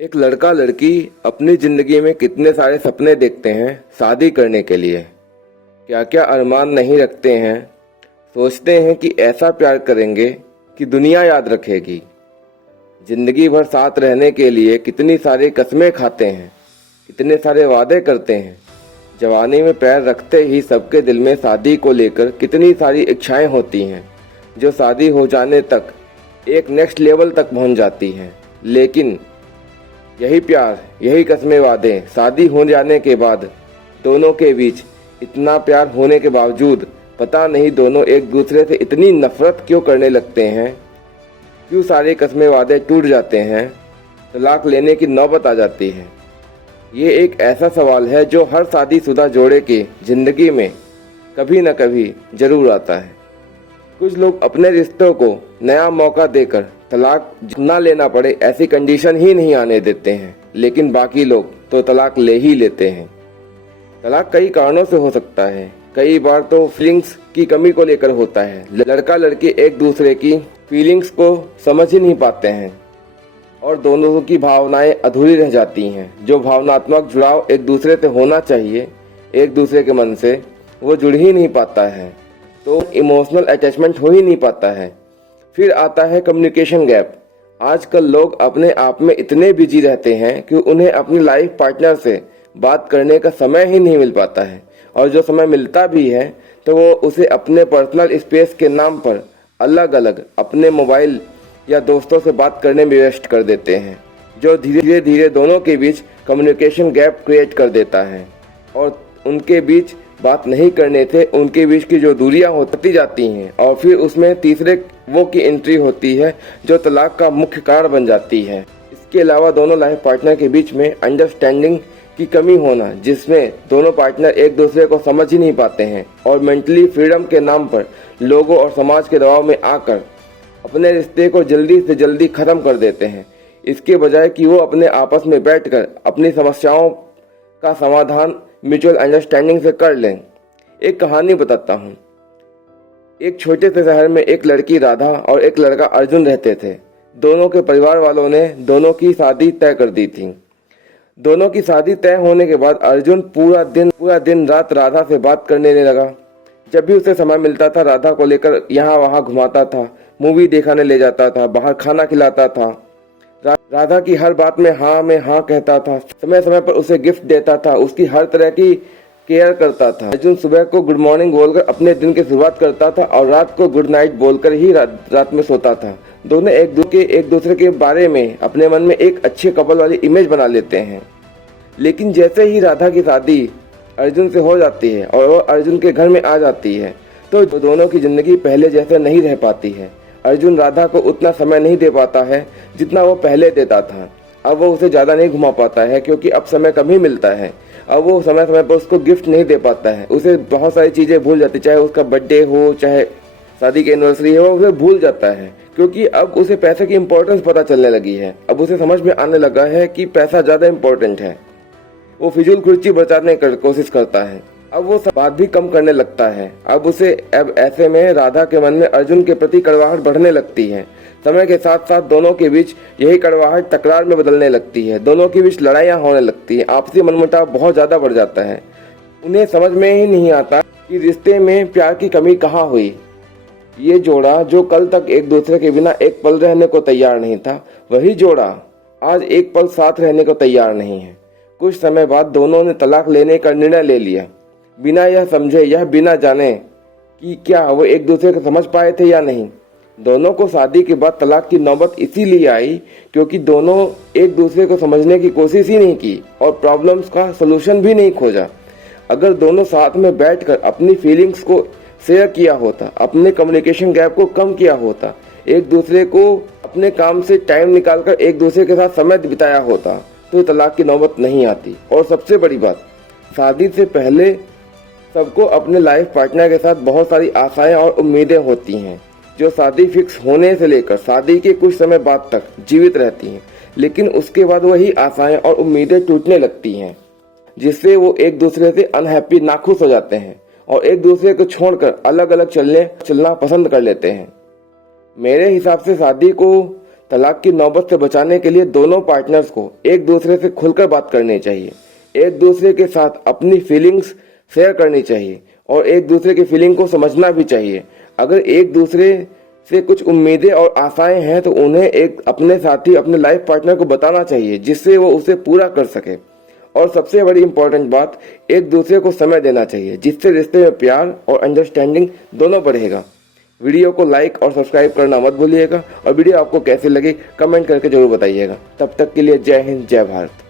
एक लड़का लड़की अपनी जिंदगी में कितने सारे सपने देखते हैं शादी करने के लिए। क्या क्या अरमान नहीं रखते हैं। सोचते हैं कि ऐसा प्यार करेंगे कि दुनिया याद रखेगी। जिंदगी भर साथ रहने के लिए कितनी सारी कसमें खाते हैं, कितने सारे वादे करते हैं। जवानी में पैर रखते ही सबके दिल में शादी को लेकर कितनी सारी इच्छाएं होती हैं, जो शादी हो जाने तक एक नेक्स्ट लेवल तक पहुंच जाती हैं। लेकिन यही प्यार, यही कसमें वादे शादी हो जाने के बाद दोनों के बीच इतना प्यार होने के बावजूद पता नहीं दोनों एक दूसरे से इतनी नफरत क्यों करने लगते हैं। क्यों सारे कसमें वादे टूट जाते हैं, तलाक लेने की नौबत आ जाती है। ये एक ऐसा सवाल है जो हर शादीशुदा जोड़े की जिंदगी में कभी न कभी जरूर आता है। कुछ लोग अपने रिश्तों को नया मौका देकर तलाक ना लेना पड़े ऐसी कंडीशन ही नहीं आने देते हैं, लेकिन बाकी लोग तो तलाक ले ही लेते हैं। तलाक कई कारणों से हो सकता है। कई बार तो फीलिंग्स की कमी को लेकर होता है। लड़का लड़की एक दूसरे की फीलिंग्स को समझ ही नहीं पाते हैं और दोनों की भावनाएं अधूरी रह जाती हैं। जो भावनात्मक जुड़ाव एक दूसरे से होना चाहिए एक दूसरे के मन से, वो जुड़ ही नहीं पाता है, तो इमोशनल अटैचमेंट हो ही नहीं पाता है। फिर आता है कम्युनिकेशन गैप। आजकल लोग अपने आप में इतने बिजी रहते हैं कि उन्हें अपनी लाइफ पार्टनर से बात करने का समय ही नहीं मिल पाता है, और जो समय मिलता भी है तो वो उसे अपने पर्सनल स्पेस के नाम पर अलग अलग अपने मोबाइल या दोस्तों से बात करने में वेस्ट कर देते हैं, जो धीरे धीरे दोनों के बीच कम्युनिकेशन गैप क्रिएट कर देता है। और उनके बीच बात नहीं करने से उनके बीच की जो दूरियां होती जाती हैं, और फिर उसमें तीसरे वो की एंट्री होती है जो तलाक का मुख्य कारण बन जाती है। इसके अलावा दोनों लाइफ पार्टनर के बीच में अंडरस्टैंडिंग की कमी होना, जिसमें दोनों पार्टनर एक दूसरे को समझ ही नहीं पाते हैं और मेंटली फ्रीडम के नाम पर लोगों और समाज के दबाव में आकर अपने रिश्ते को जल्दी से जल्दी खत्म कर देते हैं, इसके बजाय कि वो अपने आपस में बैठकर अपनी समस्याओं का समाधान म्यूचुअल अंडरस्टैंडिंग से कर लें। एक कहानी बताता हूँ। एक छोटे से शहर में एक लड़की राधा और एक लड़का अर्जुन रहते थे। दोनों के परिवार वालों ने दोनों की शादी तय कर दी थी। दोनों की शादी तय होने के बाद अर्जुन पूरा दिन रात राधा से बात करने लगा। जब भी उसे समय मिलता था राधा को लेकर यहाँ वहाँ घुमाता था, मूवी दिखाने ले जाता था, बाहर खाना खिलाता था। राधा की हर बात में हाँ कहता था, समय समय पर उसे गिफ्ट देता था, उसकी हर तरह की केयर करता था। अर्जुन सुबह को गुड मॉर्निंग बोलकर अपने दिन की शुरुआत करता था और रात को गुड नाइट बोलकर ही रात में सोता था। दोनों एक दूसरे के बारे में अपने मन में एक अच्छे कपल वाली इमेज बना लेते हैं। लेकिन जैसे ही राधा की शादी अर्जुन से हो जाती है और वो अर्जुन के घर में आ जाती है, तो दोनों की जिंदगी पहले जैसे नहीं रह पाती है। अर्जुन राधा को उतना समय नहीं दे पाता है जितना वो पहले देता था। अब वो उसे ज़्यादा नहीं घुमा पाता है क्योंकि अब समय कम ही मिलता है। अब वो समय समय पर उसको गिफ्ट नहीं दे पाता है। उसे बहुत सारी चीज़ें भूल जाती, चाहे उसका बर्थडे हो चाहे शादी की एनिवर्सरी हो, उसे भूल जाता है क्योंकि अब उसे पैसे की इम्पोर्टेंस पता चलने लगी है। अब उसे समझ में आने लगा है कि पैसा ज़्यादा इम्पोर्टेंट है। वो फिजूल खर्ची बचाने की कोशिश करता है। अब वो बात भी कम करने लगता है। अब ऐसे में राधा के मन में अर्जुन के प्रति कड़वाहट बढ़ने लगती है। समय के साथ साथ दोनों के बीच यही कड़वाहट तकरार में बदलने लगती है। दोनों के बीच लड़ाइयाँ होने लगती हैं। आपसी मनमुटाव बहुत ज़्यादा बढ़ जाता है। उन्हें समझ में ही नहीं आता कि रिश्ते में प्यार की कमी कहाँ हुई। ये जोड़ा जो कल तक एक दूसरे के बिना एक पल रहने को तैयार नहीं था, वही जोड़ा आज एक पल साथ रहने को तैयार नहीं है। कुछ समय बाद दोनों ने तलाक लेने का निर्णय ले लिया, बिना यह समझे, यह बिना जाने कि क्या वो एक दूसरे को समझ पाए थे या नहीं। दोनों को शादी के बाद तलाक की नौबत इसीलिए आई क्योंकि दोनों एक दूसरे को समझने की कोशिश ही नहीं की और प्रॉब्लम्स का सलूशन भी नहीं खोजा। अगर दोनों साथ में बैठकर अपनी फीलिंग्स को शेयर किया होता, अपने कम्युनिकेशन गैप को कम किया होता, एक दूसरे को अपने काम से टाइम निकालकर एक दूसरे के साथ समय बिताया होता, तो तलाक की नौबत नहीं आती। और सबसे बड़ी बात, शादी से पहले सबको अपने लाइफ पार्टनर के साथ बहुत सारी आशाएं और उम्मीदें होती हैं, जो शादी फिक्स होने से लेकर शादी के कुछ समय बाद तक जीवित रहती हैं। लेकिन उसके बाद वही आशाएं और उम्मीदें टूटने लगती हैं, जिससे वो एक दूसरे से अनहैप्पी, नाखुश हो जाते हैं और एक दूसरे को छोड़कर अलग अलग चलना पसंद कर लेते हैं। मेरे हिसाब से शादी को तलाक की नौबत से बचाने के लिए दोनों पार्टनर्स को एक दूसरे से खुलकर बात करनी चाहिए, एक दूसरे के साथ अपनी फीलिंग्स शेयर करनी चाहिए और एक दूसरे की फीलिंग को समझना भी चाहिए। अगर एक दूसरे से कुछ उम्मीदें और आशाएं हैं तो उन्हें एक अपने साथी, अपने लाइफ पार्टनर को बताना चाहिए जिससे वो उसे पूरा कर सके। और सबसे बड़ी इंपॉर्टेंट बात, एक दूसरे को समय देना चाहिए जिससे रिश्ते में प्यार और अंडरस्टैंडिंग दोनों बढ़ेगा। वीडियो को लाइक और सब्सक्राइब करना मत भूलिएगा और वीडियो आपको कैसे लगे कमेंट करके जरूर बताइएगा। तब तक के लिए जय हिंद, जय भारत।